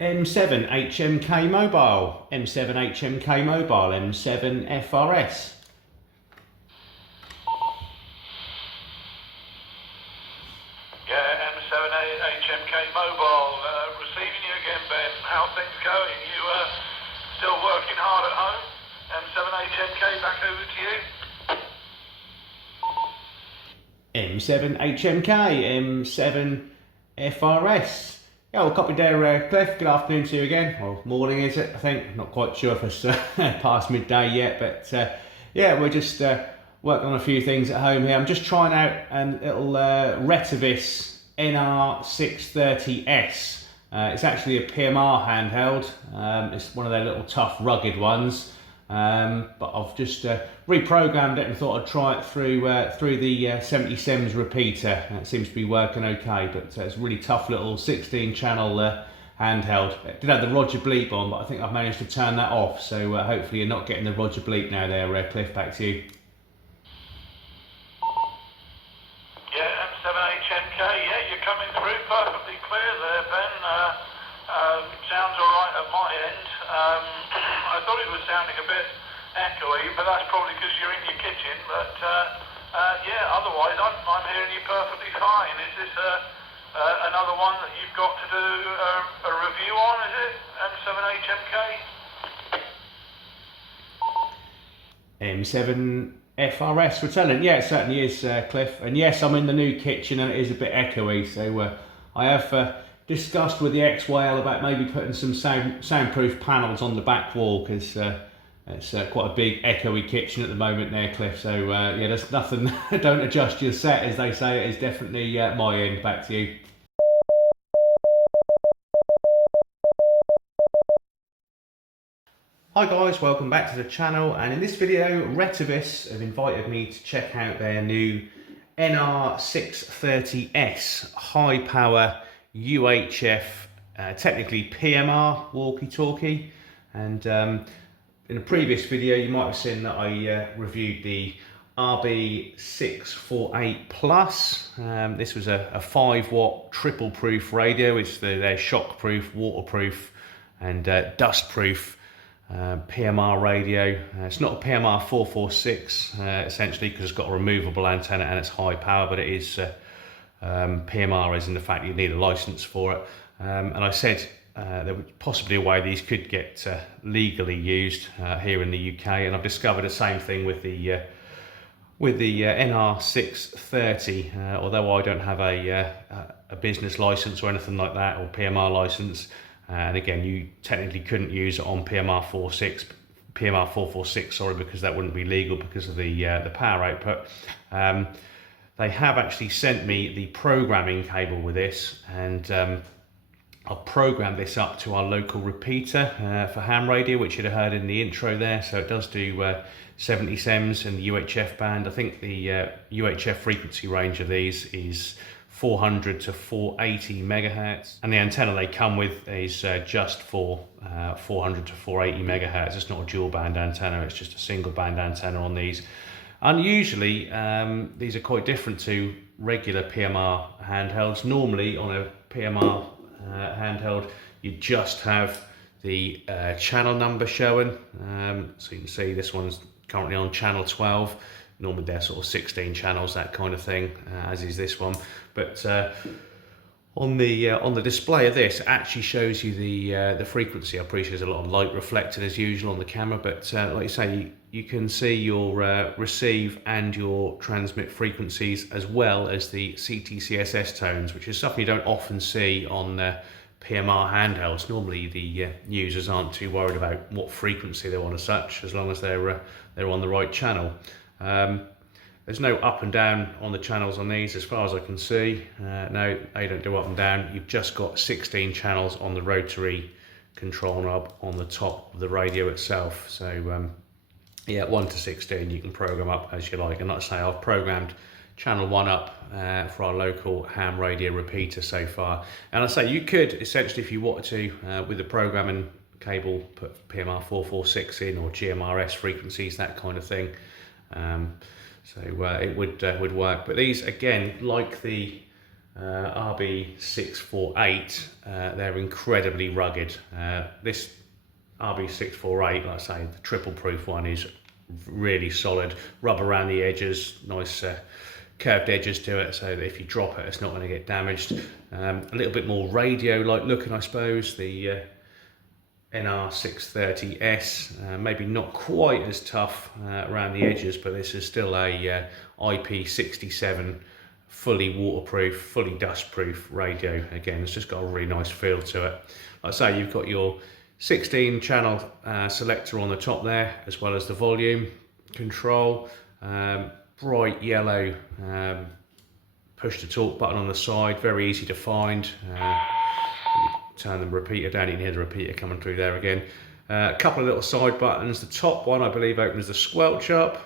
M7HMK Mobile, M7HMK Mobile, M7FRS. Yeah, M7HMK Mobile, receiving you again, Ben. How are things going? You still working hard at home? M7HMK, back over to you. M7HMK, M7FRS. Yeah, well, copy there, Cliff. Good afternoon to you again. Well, morning is it, I think. Not quite sure if it's past midday yet, but yeah, we're just working on a few things at home here. I'm just trying out a little Retevis NR630S. It's actually a PMR handheld. It's one of their little tough, rugged ones. But I've just reprogrammed it and thought I'd try it through the 70 SEMS repeater. It seems to be working okay, but it's a really tough little 16 channel handheld. It did have the Roger bleep on, but I think I've managed to turn that off, so hopefully you're not getting the Roger bleep now there, Cliff. Back to you. Yeah, M7HMK, yeah, you're coming through perfectly clear there, Ben. Sounds alright at my end. I thought it was sounding a bit echoey, but that's probably because you're in your kitchen. But yeah, otherwise I'm hearing you perfectly fine. Is this another one that you've got to do a review on, is it? M7HMK? M7FRS returning. Yeah, it certainly is, Cliff. And yes, I'm in the new kitchen and it is a bit echoey, so I have discussed with the XYL about maybe putting some soundproof panels on the back wall, because it's quite a big echoey kitchen at the moment there, Cliff. So yeah, there's nothing. Don't adjust your set, as they say. It is definitely my end. Back to you. Hi guys, welcome back to the channel, and in this video Retevis have invited me to check out their new NR630S high power UHF, technically PMR walkie-talkie. And in a previous video you might have seen that I reviewed the RB648 Plus. This was a 5-watt triple proof radio. It's their shock proof, waterproof and dust proof PMR radio. It's not a PMR 446 essentially, because it's got a removable antenna and it's high power, but it is PMR is in the fact you need a license for it. And I said there was possibly a way these could get legally used here in the UK, and I've discovered the same thing with the NR630. Although I don't have a business license or anything like that, or PMR license. And again, you technically couldn't use it on PMR 446, sorry, because that wouldn't be legal because of the power output. They have actually sent me the programming cable with this, and I've programmed this up to our local repeater for ham radio, which you'd have heard in the intro there. So it does do 70 SEMS in the UHF band. I think the UHF frequency range of these is 400 to 480 megahertz, and the antenna they come with is just for 400 to 480 megahertz. It's not a dual band antenna, it's just a single band antenna on these. Unusually, these are quite different to regular PMR handhelds. Normally on a PMR handheld you just have the channel number showing, so you can see this one's currently on channel 12. Normally they're sort of 16 channels, that kind of thing, as is this one. But on the display of this, it actually shows you the frequency. I appreciate there's a lot of light reflected as usual on the camera, but like you say, you can see your receive and your transmit frequencies, as well as the CTCSS tones, which is something you don't often see on PMR handhelds. Normally the users aren't too worried about what frequency they're on as such, as long as they're on the right channel. There's no up and down on the channels on these as far as I can see. No, they don't do up and down. You've just got 16 channels on the rotary control knob on the top of the radio itself. So yeah, 1 to 16 you can program up as you like. And like I say, I've programmed channel 1 up for our local ham radio repeater so far. And I say you could essentially, if you wanted to, with the programming cable, put PMR 446 in, or GMRS frequencies, that kind of thing. So it would work. But these, again, like the RB648, they're incredibly rugged. This RB648, like I say, the triple proof one is really solid. Rub around the edges, nice curved edges to it, so that if you drop it, it's not going to get damaged. A little bit more radio-like looking, I suppose. The NR630S, maybe not quite as tough around the edges, but this is still a IP67 fully waterproof, fully dustproof radio. Again, it's just got a really nice feel to it. Like I say, you've got your 16 channel selector on the top there, as well as the volume control. Bright yellow push to talk button on the side, very easy to find. Turn the repeater down, you can hear the repeater coming through there again. A couple of little side buttons. The top one, I believe, opens the squelch up.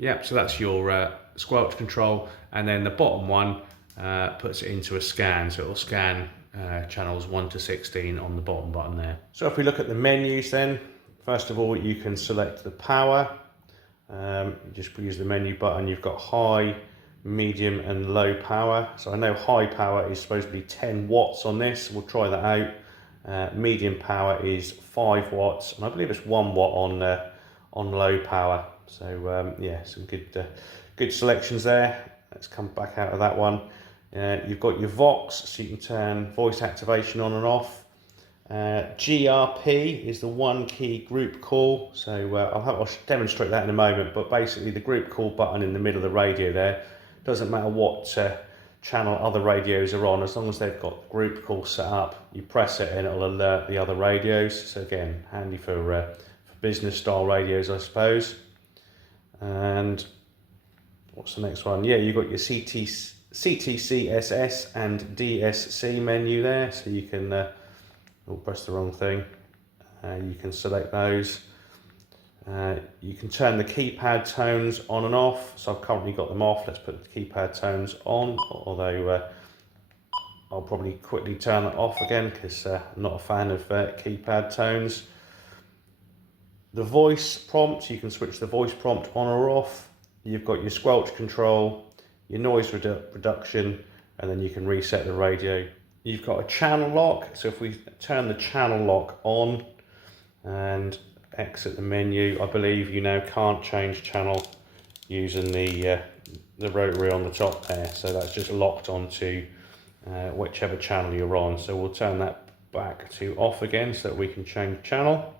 Yep, so that's your squelch control. And then the bottom one puts it into a scan, so it'll scan channels 1 to 16 on the bottom button there. So if we look at the menus then, first of all, you can select the power. Just use the menu button. You've got high, medium and low power. So I know high power is supposed to be 10 watts on this. We'll try that out. Medium power is 5 watts, and I believe it's 1 watt on low power. So yeah, some good selections there. Let's come back out of that one. You've got your Vox, so you can turn voice activation on and off. GRP is the one key group call, so I'll demonstrate that in a moment, but basically the group call button in the middle of the radio there, doesn't matter what channel other radios are on, as long as they've got group call set up, you press it and it'll alert the other radios. So again, handy for business style radios, I suppose. And what's the next one? Yeah, you've got your CTCSS and DSC menu there, so you can press the wrong thing. You can select those. You can turn the keypad tones on and off. So I've currently got them off. Let's put the keypad tones on, although I'll probably quickly turn it off again because I'm not a fan of keypad tones. The voice prompt, you can switch the voice prompt on or off. You've got your squelch control, your noise reduction, and then you can reset the radio. You've got a channel lock, so if we turn the channel lock on and exit the menu, I believe you now can't change channel using the rotary on the top there, so that's just locked onto whichever channel you're on. So we'll turn that back to off again so that we can change channel.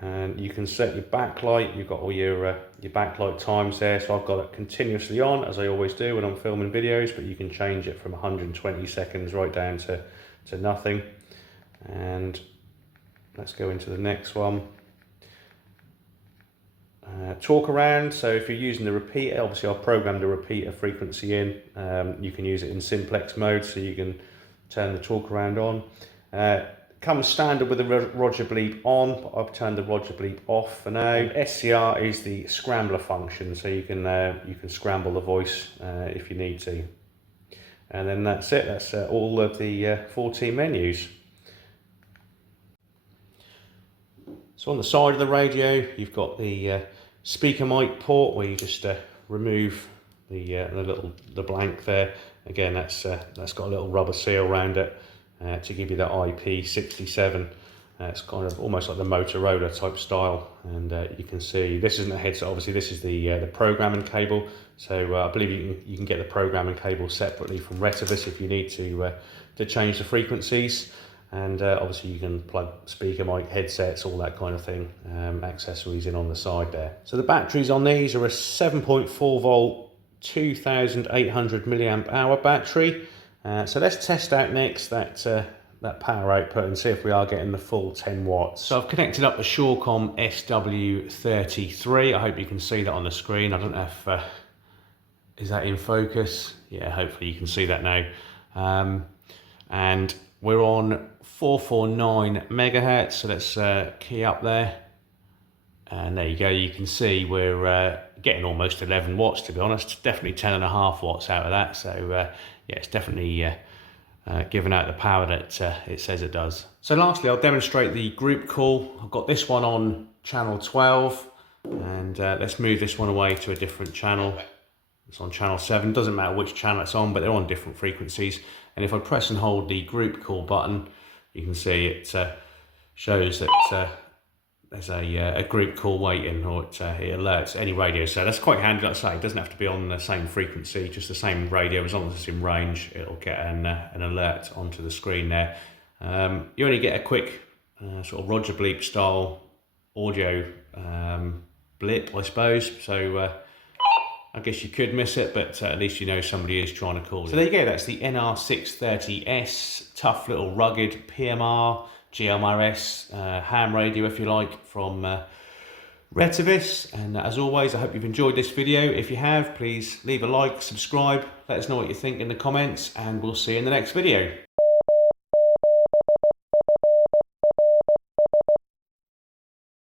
And you can set your backlight. You've got all your backlight times there, so I've got it continuously on, as I always do when I'm filming videos, but you can change it from 120 seconds right down to nothing. And let's go into the next one. Talk around, so if you're using the repeater, obviously I've programmed the repeater frequency in. You can use it in simplex mode, so you can turn the talk around on. Comes standard with the Roger bleep on, but I've turned the Roger bleep off for now. SCR is the scrambler function, so you can scramble the voice if you need to. And then that's it. That's all of the 14 menus. So on the side of the radio, you've got the speaker mic port where you just remove the blank there. Again, that's got a little rubber seal around it. To give you the IP67. It's kind of almost like the Motorola type style, and you can see this isn't a headset, obviously this is the programming cable, so I believe you can get the programming cable separately from Retevis if you need to change the frequencies, and obviously you can plug speaker mic headsets, all that kind of thing, accessories in on the side there. So the batteries on these are a 7.4 volt 2800 milliamp hour battery. So let's test out next that power output and see if we are getting the full 10 watts. So I've connected up the Shawcom SW33. I hope you can see that on the screen. I don't know if, is that in focus? Yeah, hopefully you can see that now. And we're on 449 megahertz, so let's key up there. And there you go, you can see we're getting almost 11 watts, to be honest. Definitely 10.5 watts out of that, so yeah, it's definitely giving out the power that it says it does. So lastly, I'll demonstrate the group call. I've got this one on channel 12, and let's move this one away to a different channel. It's on channel 7, doesn't matter which channel it's on, but they're on different frequencies. And if I press and hold the group call button, you can see it shows that there's a group call waiting, or it alerts any radio. So that's quite handy. Like I say, it doesn't have to be on the same frequency, just the same radio. As long as it's in range, it'll get an alert onto the screen there. You only get a quick sort of Roger Bleep style audio blip, I suppose. So I guess you could miss it, but at least you know somebody is trying to call. So there you go, that's the NR630S, tough little rugged PMR, GMRS, ham radio if you like, from Retevis. And as always, I hope you've enjoyed this video. If you have, please leave a like, subscribe, let us know what you think in the comments, and we'll see you in the next video.